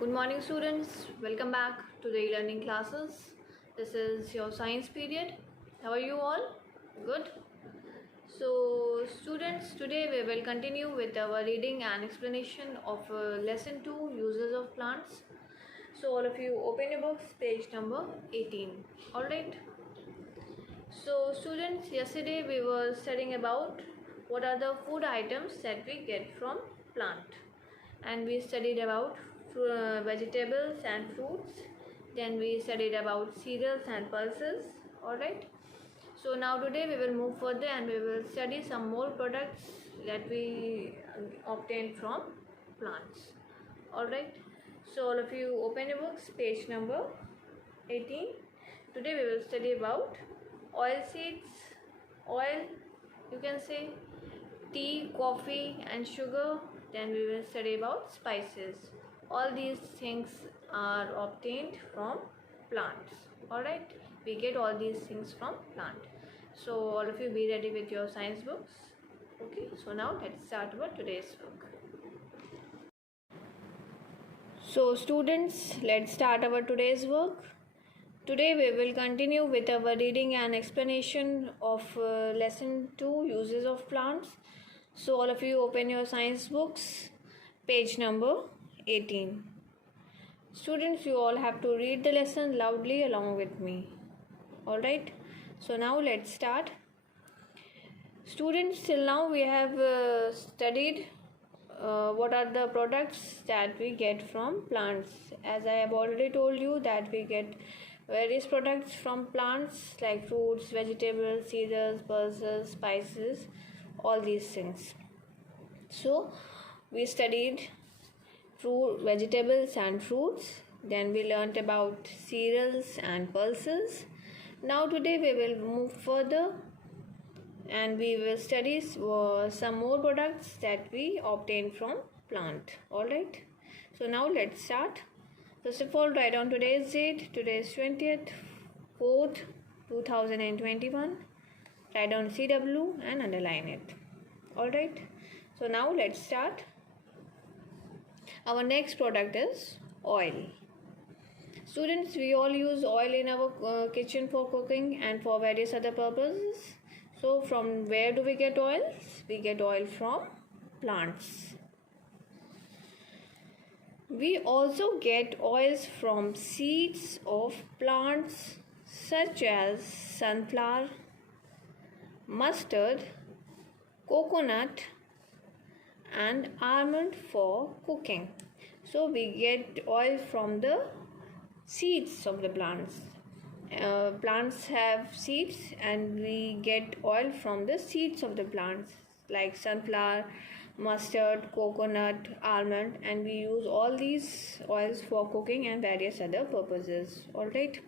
Good morning, students. Welcome back to the e-learning classes. This is your science period. How are you all? Good. So, students, today we will continue with our reading and explanation of lesson 2, uses of plants. So, all of you open your books, page number 18. All right. So, students, yesterday we were studying about what are the food items that we get from plant, and we studied about vegetables and fruits. Then we studied about cereals and pulses. All right. So now today we will move further and we will study some more products that we obtain from plants. All right. So all of you open your books, page number 18. Today we will study about oil seeds, oil, you can say, tea, coffee and sugar. Then we will study about spices. All these things are obtained from plants. Alright, we get all these things from plant. So all of you be ready with your science books. Okay, so now let's start our today's work. So students, let's start our today's work. Today we will continue with our reading and explanation of lesson 2, uses of plants. So all of you open your science books, page number 18. Students, you all have to read the lesson loudly along with me. Alright, so now let's start. Students, till now we have studied what are the products that we get from plants. As I have already told you that we get various products from plants like fruits, vegetables, cereals, pulses, spices, all these things. So we studied fruit, vegetables and fruits. Then we learnt about cereals and pulses. Now today we will move further and we will study some more products that we obtain from plant. Alright, so now let's start. First of all, write down today's date. Today is 20th 4th 2021. Write down CW and underline it. Alright, so now let's start. Our next product is oil. Students, we all use oil in our kitchen for cooking and for various other purposes. So from where do we get oil? We get oil from plants. We also get oils from seeds of plants such as sunflower, mustard, coconut and almond for cooking. So we get oil from the seeds of the plants. Plants have seeds and we get oil from the seeds of the plants like sunflower, mustard, coconut, almond, and we use all these oils for cooking and various other purposes. Alright.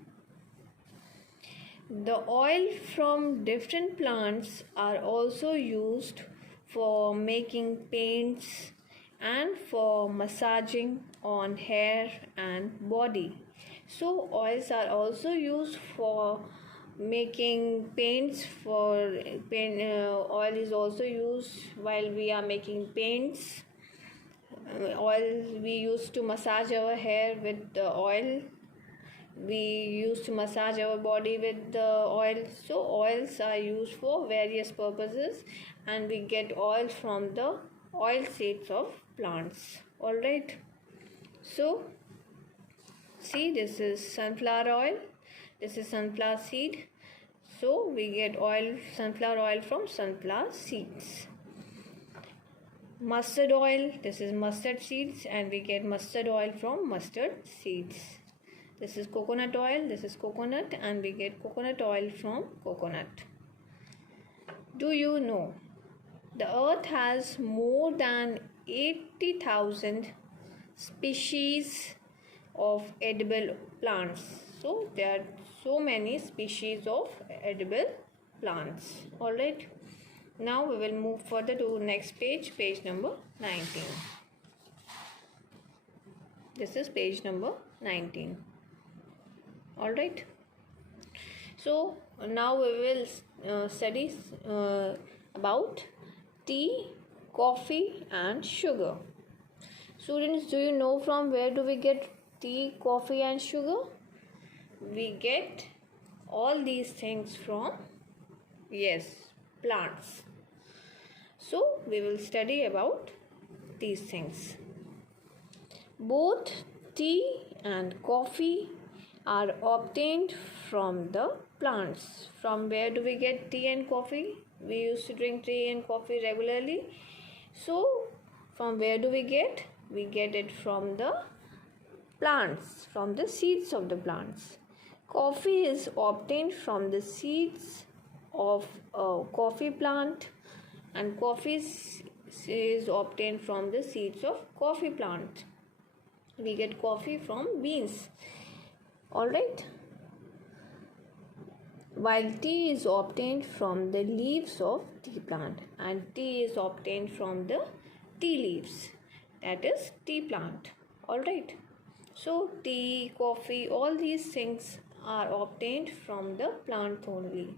The oil from different plants are also used for making paints and for massaging on hair and body. So oils are also used for making paints. Oil is also used while we are making paints. Oil we use to massage our hair with the oil. We use to massage our body with the oil. So oils are used for various purposes and we get oil from the oil seeds of plants. Alright, so see, this is sunflower oil, this is sunflower seed. So we get oil, sunflower oil from sunflower seeds. Mustard oil, this is mustard seeds and we get mustard oil from mustard seeds. This is coconut oil, this is coconut and we get coconut oil from coconut. Do you know the earth has more than 80,000 species of edible plants? So there are so many species of edible plants. Alright, now we will move further to next page, page number 19. This is page number 19. Alright, so now we will study about tea, coffee and sugar. Students, do you know from where do we get tea, coffee and sugar? We get all these things from, yes, plants. So we will study about these things. Both tea and coffee are obtained from the plants. From where do we get tea and coffee? We used to drink tea and coffee regularly. So from where do we get? We get it from the plants, from the seeds of the plants. Coffee is obtained from the seeds of a coffee plant, and coffee is obtained from the seeds of coffee plant. We get coffee from beans. Alright. While tea is obtained from the leaves of tea plant, and tea is obtained from the tea leaves, that is tea plant. Alright. So tea, coffee, all these things are obtained from the plant only.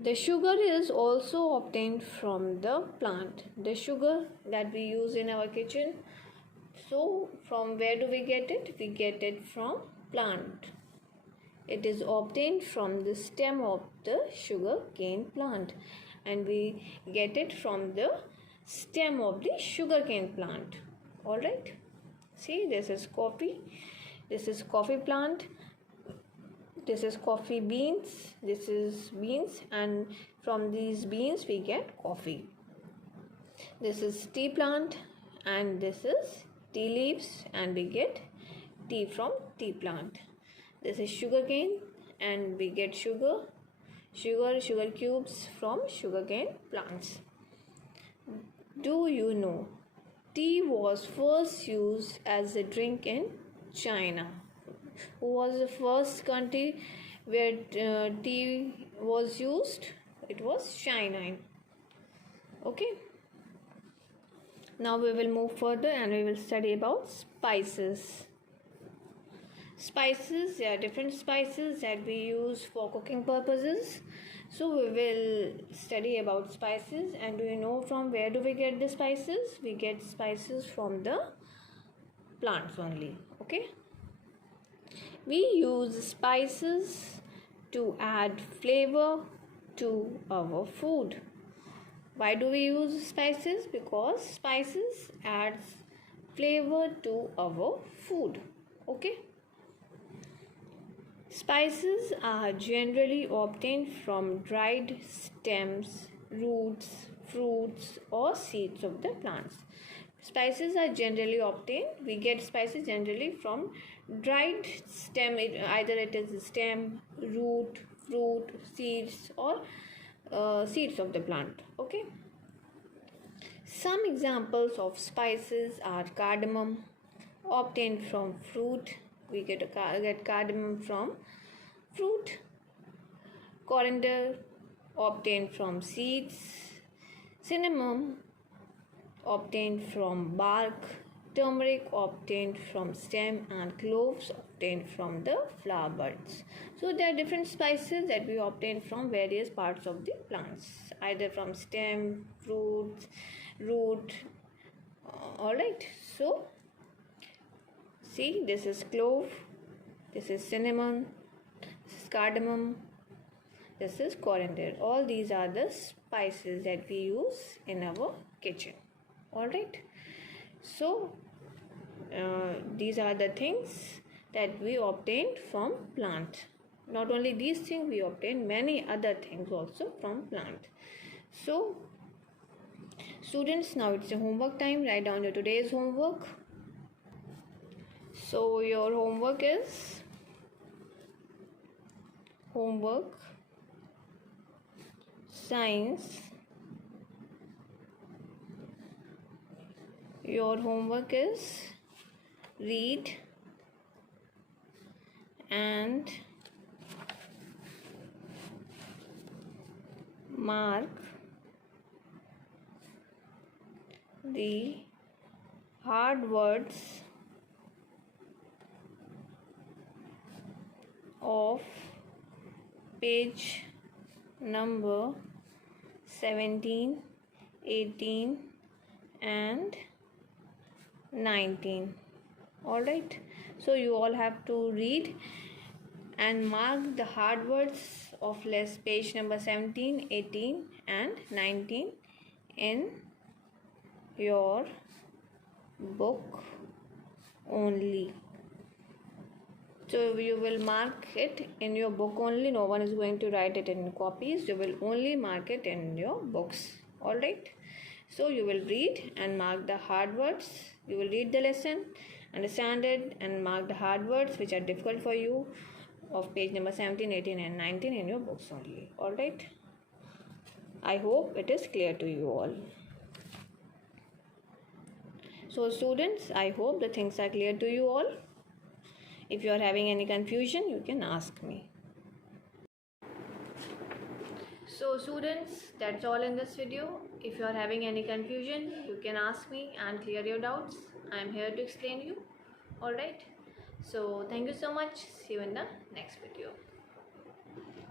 The sugar is also obtained from the plant. The sugar that we use in our kitchen. So from where do we get it? We get it from plant. It is obtained from the stem of the sugar cane plant, and we get it from the stem of the sugar cane plant. Alright. See, this is coffee. This is coffee plant. This is coffee beans. This is beans, and from these beans we get coffee. This is tea plant, and this is tea leaves, and we get tea from tea plant. This is sugar cane, and we get sugar cubes from sugarcane plants. Do you know tea was first used as a drink in China? Who was the first country where tea was used? It was China. Okay. Now we will move further and we will study about spices. Spices, there are different spices that we use for cooking purposes. So we will study about spices. And do you know from where do we get the spices? We get spices from the plants only. Okay. We use spices to add flavor to our food. Why do we use spices? Because spices adds flavor to our food. Okay. Spices are generally obtained from dried stems, roots, fruits or seeds of the plants. Spices are generally obtained. We get spices generally from dried stem. Either it is stem, root, fruit, seeds or seeds of the plant. Okay. Some examples of spices are cardamom, obtained from fruit. We get cardamom from fruit. Coriander, obtained from seeds. Cinnamon, obtained from bark. Turmeric, obtained from stem, and cloves, obtained from the flower buds. So there are different spices that we obtain from various parts of the plants, either from stem, fruits, root. Alright. So see, this is clove, this is cinnamon, this is cardamom, this is coriander. All these are the spices that we use in our kitchen. Alright. So these are the things that we obtained from plant. Not only these things, we obtain many other things also from plant. So students, now it's a homework time. Write down your today's homework. So your homework is science. Your homework is read and mark the hard words of page number 17, 18 and 19. Alright, so you all have to read and mark the hard words of page number 17, 18 and 19 in your book only. So you will mark it in your book only. No one is going to write it in copies. You will only mark it in your books. Alright. So you will read and mark the hard words. You will read the lesson, understand it, and mark the hard words which are difficult for you of page number 17, 18 and 19 in your books only. Alright. I hope it is clear to you all. So students, I hope the things are clear to you all. If you are having any confusion, you can ask me. So students, that's all in this video. If you are having any confusion, you can ask me and clear your doubts. I am here to explain you. Alright. So thank you so much. See you in the next video.